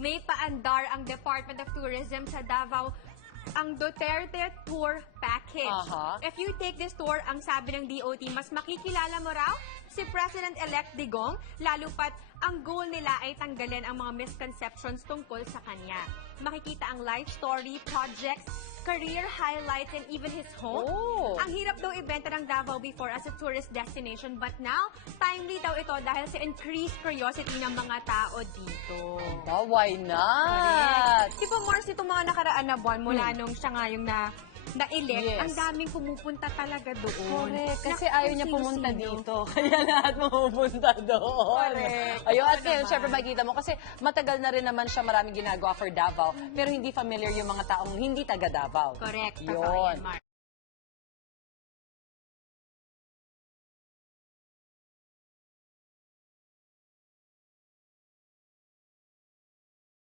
may paandar ang Department of Tourism sa Davao ang Duterte Tour Package. If you take this tour, ang sabi ng DOT, mas makikilala mo raw si President-elect Digong, lalo pat ang goal nila ay tanggalin ang mga misconceptions tungkol sa kanya. Makikita ang life story, projects, career highlights, and even his home. Ang hirap daw ibenta ng Davao before as a tourist destination, but now, timely daw ito dahil sa increased curiosity ng mga tao dito. Why not? Di ba, Mars, itong mga nakaraan na buwan mula nung siya nga yung na-elect, ang daming pumupunta talaga doon. Correct. Kasi ayaw niya pumunta dito. Kaya lahat pumupunta doon. Correct. Ayun, at ngayon, syempre makikita mo, kasi matagal na rin naman siya maraming ginagawa for Davao, pero hindi familiar yung mga taong hindi taga Davao. Correct. Yun. Totoo yan, Mars.